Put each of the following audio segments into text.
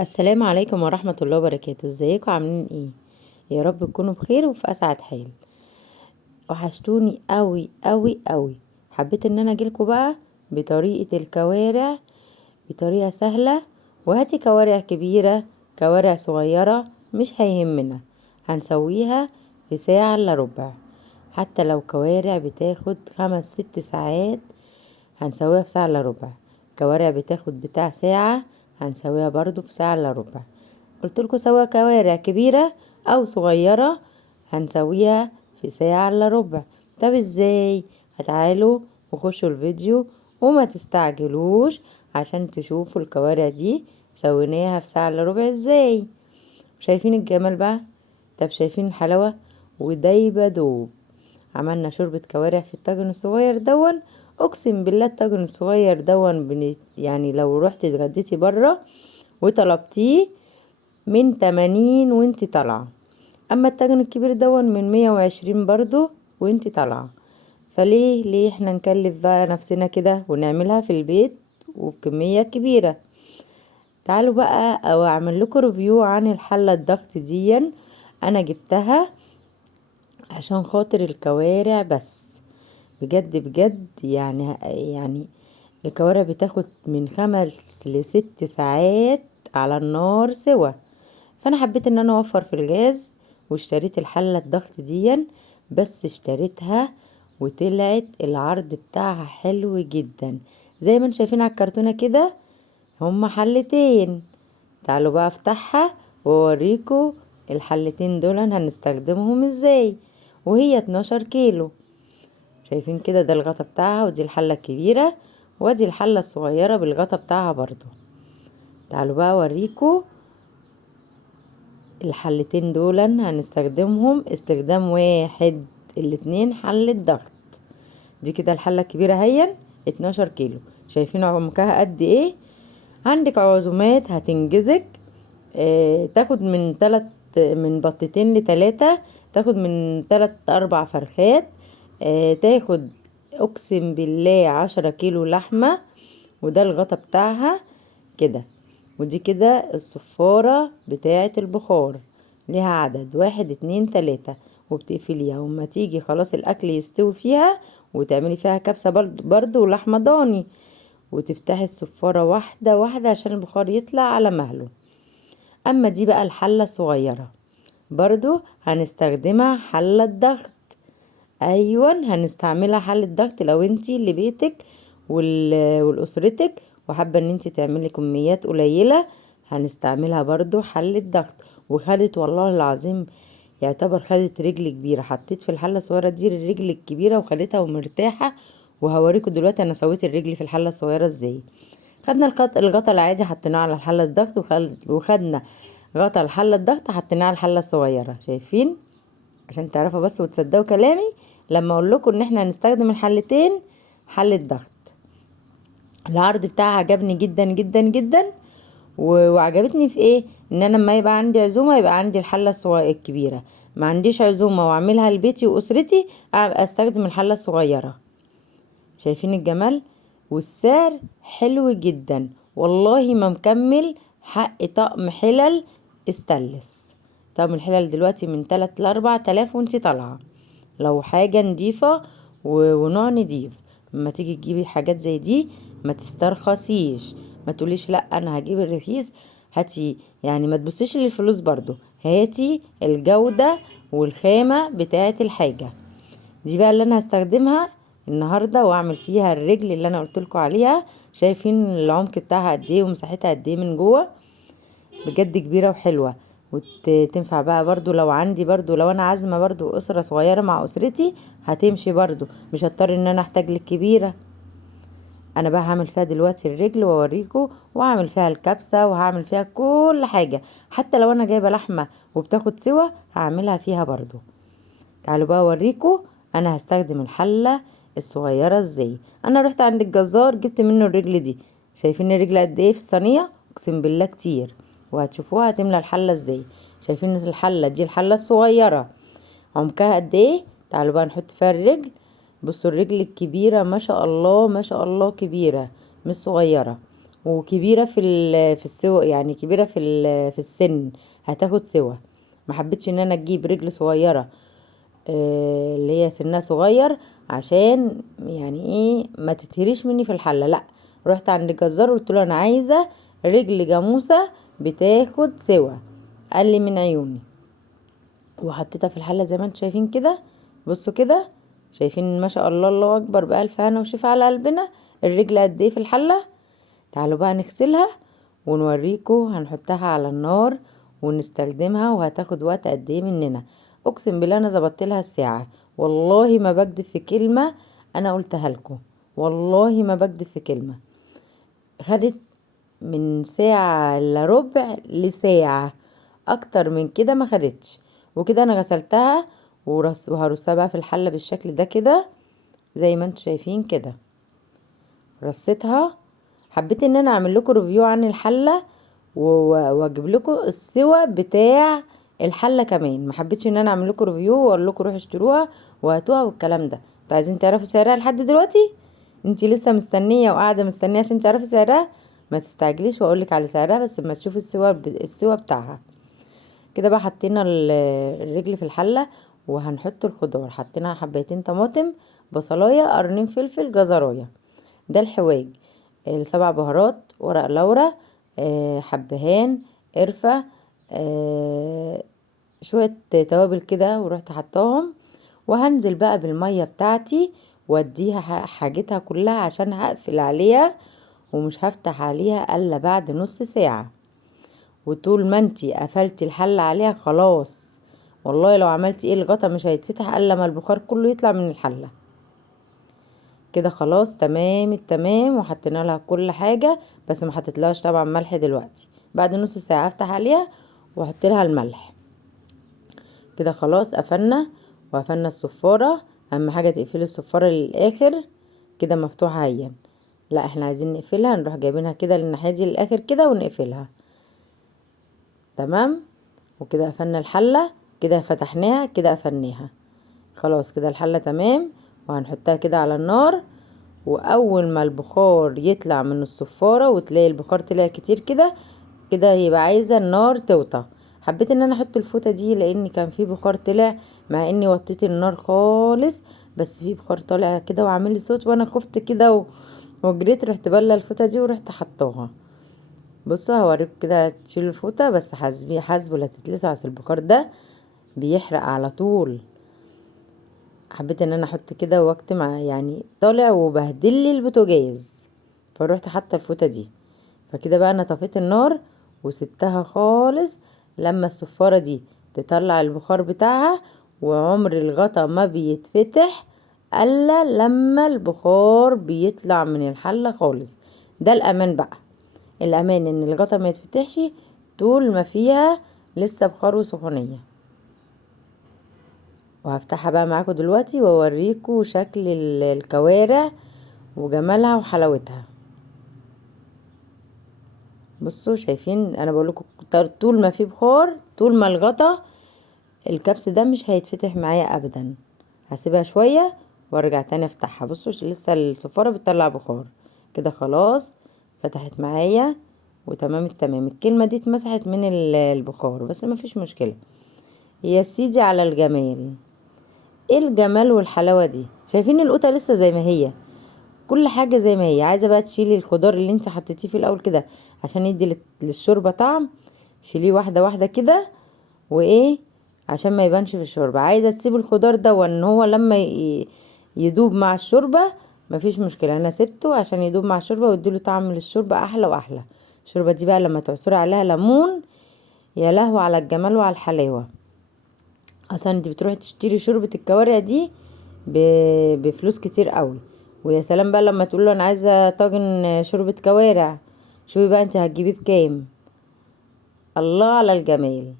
السلام عليكم ورحمة الله وبركاته. ازيكم عاملين ايه؟ يا رب تكونوا بخير وفي اسعد حال. وحشتوني قوي قوي قوي. حبيت ان انا اجيلكوا بقى بطريقة الكوارع، بطريقة سهلة. وهاتي كوارع كبيرة، كوارع صغيرة، مش هيهمنا. هنسويها في ساعة الا ربع. حتى لو كوارع بتاخد 5 6 ساعات هنسويها في ساعة الا ربع. كوارع بتاخد بتاع ساعة هنسويها برضو في ساعة الا ربع. قلتلكوا سوا كوارع كبيرة او صغيرة هنسويها في ساعة الا ربع. طب ازاي؟ هتعالوا وخشوا الفيديو وما تستعجلوش عشان تشوفوا الكوارع دي سويناها في ساعة الا ربع ازاي. شايفين الجمال بقى؟ طب شايفين الحلاوة؟ ودايبة دوب. عملنا شوربة كوارع في الطاجن الصغير دون. اقسم بالله الطاجن الصغير دون يعني لو رحت اتغديتي برا وطلبتيه من 80 وانت طالعة. اما الطاجن الكبير دون من 120 برضو وانت طالعة. فليه احنا نكلف بقى نفسنا كده ونعملها في البيت وبكمية كبيرة؟ تعالوا بقى او اعمل لكم ريفيو عن الحلة الضغط دي. انا جبتها عشان خاطر الكوارع بس. بجد بجد يعني الكوارع بتاخد من 5 ل6 ساعات على النار سوا. فانا حبيت ان انا اوفر في الغاز واشتريت الحلة الضغط دي. بس اشتريتها وطلعت العرض بتاعها حلو جدا زي ما انتم شايفين على الكرتونة كده. هما حلتين. تعالوا بقى افتحها واوريكم الحلتين دول هنستخدمهم ازاي. وهي 12 كيلو. شايفين كده؟ ده الغطا بتاعها ودي الحلة الكبيرة وادي الحلة الصغيرة بالغطا بتاعها برضو. تعالوا بقى اوريكم الحلتين دول هنستخدمهم استخدام واحد. الاتنين حلة ضغط. دي كده الحلة الكبيرة هي 12 كيلو. شايفين عمقها قد ايه؟ عندك عزومات هتنجزك. تاخد من بطتين لتلاتة. تاخد من 3 4 فرخات. تاخد اقسم بالله 10 كيلو لحمة. وده الغطا بتاعها كده. ودي كده الصفارة بتاعة البخار. ليها عدد 1 2 3. وبتقفليها وما تيجي خلاص الاكل يستوي فيها وتعملي فيها كبسة برضو ولحمة ضاني. وتفتحي الصفارة واحدة واحدة عشان البخار يطلع على مهله. اما دي بقى الحلة الصغيرة برضو هنستخدمها حلة ضغط. ايوه هنستعملها حلة ضغط لو انتي اللي بيتك والاسرتك وحابة ان انتي تعملي كميات قليلة. هنستعملها برضو حلة ضغط. وخدت والله العظيم يعتبر خدت رجل كبيرة. حطيت في الحلة الصغيرة دي الرجل الكبيرة وخدتها ومرتاحة. وهوريكم دلوقتي انا سويت الرجل في الحلة الصغيرة ازاي. خدنا الغطا العادي حطيناه على الحلة الضغط وخدنا غطا الحلة الضغط حطيناه على الحلة الصغيرة. شايفين؟ عشان تعرفوا بس وتصدقوا كلامي لما اقول لكم ان احنا هنستخدم الحلتين حلة ضغط. العرض بتاعها عجبني جدا جدا جدا. وعجبتني في ايه؟ ان انا لما يبقى عندي عزومة يبقى عندي الحلة الكبيرة. ما عنديش عزومة واعملها لبيتي واسرتي استخدم الحلة الصغيرة. شايفين الجمال؟ والسعر حلو جدا والله ما مكمل حق طقم حلل استانلس. طقم الحلل دلوقتي من 3 ل4 تلاف وانتي طالعة لو حاجة نضيفة ونوع نضيف. اما تيجي تجيبي حاجات زي دي ما تسترخصيش. ما تقوليش لا انا هجيب الرخيص. هاتي يعني ما تبصيش للفلوس برضو. هاتي الجودة والخامة بتاعة الحاجة. دي بقى اللي انا هستخدمها النهارده واعمل فيها الرجل اللي انا قلتلكوا عليها. شايفين العمق بتاعها قد ايه ومساحتها قد ايه من جوه؟ بجد كبيره وحلوه. وتنفع بقى برضو لو عندي برضو لو انا عازمه برضو اسره صغيره مع اسرتي هتمشي برضو. مش هضطر ان انا احتاج للكبيره. انا بقى هعمل فيها دلوقتي الرجل واوريكم وهعمل فيها الكبسه وهعمل فيها كل حاجه. حتى لو انا جايبه لحمه وبتاخد سوا هعملها فيها برضو. تعالوا بقى اوريكم انا هستخدم الحله الصغيره ازاي. انا رحت عند الجزار جبت منه الرجل دي. شايفين الرجل قد ايه في الصينيه؟ اقسم بالله كتير. وهتشوفوها هتملى الحله ازاي. شايفين الحله دي الحله الصغيره عمقها قد ايه؟ تعالوا بقى نحط فيها الرجل. بصوا الرجل الكبيره ما شاء الله ما شاء الله كبيره مش صغيره. وكبيرة في السوا، يعني كبيرة في السن، هتاخد سوا. ما حبيتش ان انا اجيب رجل صغيرة، اللي هي سنها صغير، عشان يعني ايه ما تتهريش مني في الحلة. لا، رحت عند الجزار قلت له انا عايزة رجل جاموسة بتاخد سوا. قال لي من عيوني. وحطيتها في الحلة زي ما انتوا شايفين كده. بصوا كده، شايفين ما شاء الله، الله اكبر، بألف هنا وشفا على قلبنا. الرجل قد ايه في الحلة. تعالوا بقى نغسلها ونوريكم هنحطها على النار ونستخدمها، وهتاخد وقت قد ايه مننا. اقسم بالله انا ظبطت لها الساعه، والله ما بكدب في كلمه انا قلتها لكم، والله ما بكدب في كلمه. خدت من ساعه الا ربع لساعه، اكتر من كده ما خدتش. وكده انا غسلتها وهرصها بقى في الحله بالشكل ده كده، زي ما انتوا شايفين كده. رصيتها. حبيت ان انا اعمل لكم ريفيو عن الحله واجيب لكم السوا بتاع الحله كمان. ما حبيتش ان انا اعمل لكم ريفيو واقول لكم روحوا اشتروها وهاتوها والكلام ده. انتوا عايزين تعرفوا سعرها لحد دلوقتي؟ انتي لسه مستنيه وقاعده مستنيه عشان تعرفي سعرها؟ ما تستعجليش واقول لك على سعرها، بس ما تشوفي السوا بتاعها. كده بقى حطينا الرجل في الحله، وهنحط الخضار. حطينا حبيتين طماطم، بصلايه، قرنين فلفل، جزرايه. ده الحواج. السبع بهارات، ورق لورا، حبهان، قرفة، شوية توابل كده، ورحت حطاهم. وهنزل بقى بالمية بتاعتي واديها حاجتها كلها، عشان هقفل عليها ومش هفتح عليها الا بعد نص ساعة. وطول ما انتي قفلتي الحلة عليها خلاص، والله لو عملتي ايه الغطا مش هيتفتح الا ما البخار كله يطلع من الحلة. كده خلاص تمام التمام، وحطينا لها كل حاجه، بس ما حطيتلهاش طبعا ملح دلوقتي. بعد نص ساعه افتح عليها واحط لها الملح. كده خلاص قفلنا، وقفلنا الصفاره. اهم حاجه تقفلي الصفاره للاخر كده مفتوحه هي. لا، احنا عايزين نقفلها، نروح جايبينها كده للناحيه دي للاخر كده ونقفلها. تمام. وكده قفلنا الحله، كده فتحناها، كده قفلناها. خلاص كده الحله تمام. وهنحطها كده على النار، واول ما البخار يطلع من الصفارة وتلاقي البخار طلع كتير كده، كده يبقى عايزة النار توطى. حبيت ان انا احط الفوطة دي لان كان في بخار طلع، مع اني وطيت النار خالص، بس في بخار طالع كده وعامل لي صوت، وانا خفت كده وجريت، رحت بله الفوطة دي ورحت حطاها. بصوا هوريكم كده تشيلوا الفوطة، بس حاسبوا لا تتلسعوا، اصل البخار ده بيحرق على طول. حبيت ان انا احط كده وقت مع يعني طالع وبهدل لي البوتاجاز، فروحت حاطه الفوطه دي. فكده بقى انا طفيت النار وسبتها خالص لما الصفاره دي تطلع البخار بتاعها. وعمر الغطا ما بيتفتح الا لما البخار بيطلع من الحله خالص. ده الامان بقى، الامان ان الغطا ما يتفتحش طول ما فيها لسه بخار وسخونيه. وهفتحها بقى معاكم دلوقتي واوريكم شكل الكوارع وجمالها وحلاوتها. بصوا شايفين، انا بقول لكم طول ما في بخار، طول ما الغطا الكبس ده مش هيتفتح معايا ابدا. هسيبها شويه وارجع تاني افتحها. بصوا لسه الصفاره بتطلع بخار. كده خلاص فتحت معايا وتمام التمام. الكلمه دي اتمسحت من البخار، بس ما فيش مشكله. يا سيدي على الجمال. ايه الجمال والحلاوه دي. شايفين القوطه لسه زي ما هي، كل حاجه زي ما هي. عايزه بقى تشيلي الخضار اللي انت حطيتيه في الاول كده عشان يدي للشوربه طعم، شيليه واحده واحده كده، وايه عشان ما يبانش في الشوربه. عايزه تسيبي الخضار ده وان هو لما يدوب مع الشوربه، مفيش مشكله. انا سبته عشان يدوب مع الشوربه ويديله طعم للشوربه احلى واحلى. الشوربه دي بقى لما تعصري عليها ليمون، يا لهوي على الجمال وعلى الحلاوه. اصلا انت بتروحي تشتري شوربة الكوارع دي بفلوس كتير قوي. ويا سلام بقى لما تقول له انا عايزه طاجن شوربة كوارع، شوفي بقى انت هتجيبيه بكام. الله على الجمال،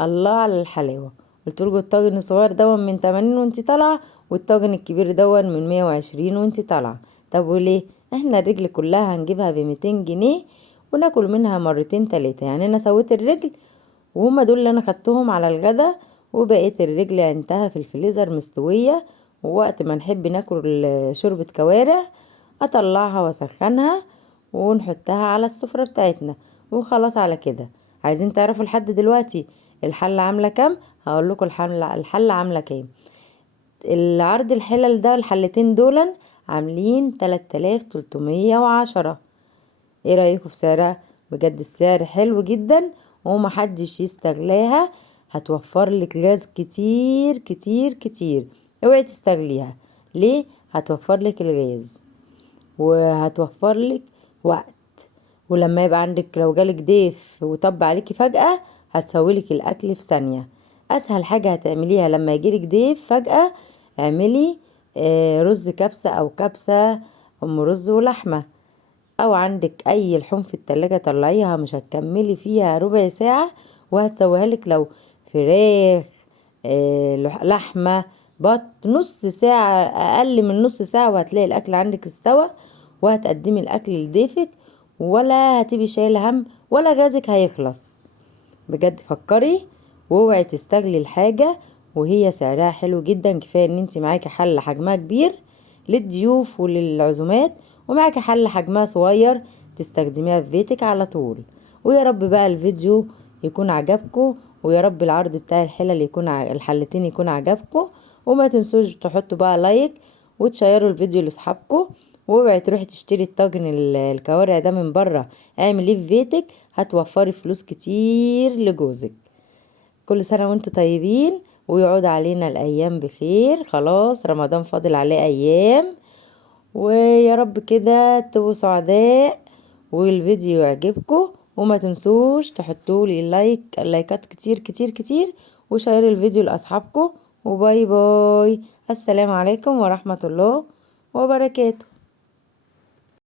الله على الحلاوه. قلت له الطاجن الصغير دون من 80 وانت طالعه، والطاجن الكبير دون من 120 وانت طالعه. طب وليه؟ احنا الرجل كلها هنجيبها ب200 جنيه وناكل منها مرتين تلاتة. يعني انا سويت الرجل وهما دول اللي انا خدتهم على الغدا، وبقيت الرجل عندها في الفريزر مستوية. ووقت ما نحب ناكل شوربة كوارع اطلعها واسخنها ونحطها على السفرة بتاعتنا. وخلاص على كده. عايزين تعرفوا لحد دلوقتي الحلة عاملة كام؟ هقول لكم الحلة عاملة كام. العرض الحلل ده الحلتين دولا عاملين 3310. ايه رأيكم في سعرها؟ بجد السعر حلو جدا ومحدش يستغلاها. هتوفر لك غاز كتير كتير كتير. اوعي تستغليها. ليه؟ هتوفر لك الغاز وهتوفر لك وقت. ولما يبقى عندك لو جالك ضيف وطب عليكي فجأة هتسويلك الأكل في ثانية. أسهل حاجة هتعمليها لما يجيلك ضيف فجأة، اعملي رز كبسة أو كبسة أم رز ولحمة. أو عندك أي لحوم في التلاجة طلعيها، مش هتكملي فيها ربع ساعة وهتسويها لك. لو فراخ لحمة بط نص ساعة، أقل من نص ساعة وهتلاقي الأكل عندك استوى. وهتقدمي الأكل لضيفك ولا هتبقي شايلة هم ولا غازك هيخلص. بجد فكري واوعي تستغلي الحاجة وهي سعرها حلو جدا. كفاية ان انت معاكي حلة حجمها كبير للضيوف وللعزومات، ومعاكي حلة حجمها صغير تستخدميها في بيتك على طول. ويا رب بقى الفيديو يكون عجبكم، ويا رب العرض بتاع الحلل يكون الحلتين يكون عجبكم. وما تنسوش تحطوا بقى لايك وتشيروا الفيديو لاصحابكم. واوعي تروحي تشتري الطاجن الكوارع ده من بره، اعمليه في بيتك هتوفري فلوس كتير لجوزك. كل سنة وانتوا طيبين ويعود علينا الأيام بخير. خلاص رمضان فاضل عليه أيام، ويا رب كده تبقوا سعداء والفيديو يعجبكم. وما تنسوش تحطوا لي لايكات كتير كتير كتير وشيروا الفيديو لأصحابكم. وباي باي. السلام عليكم ورحمة الله وبركاته.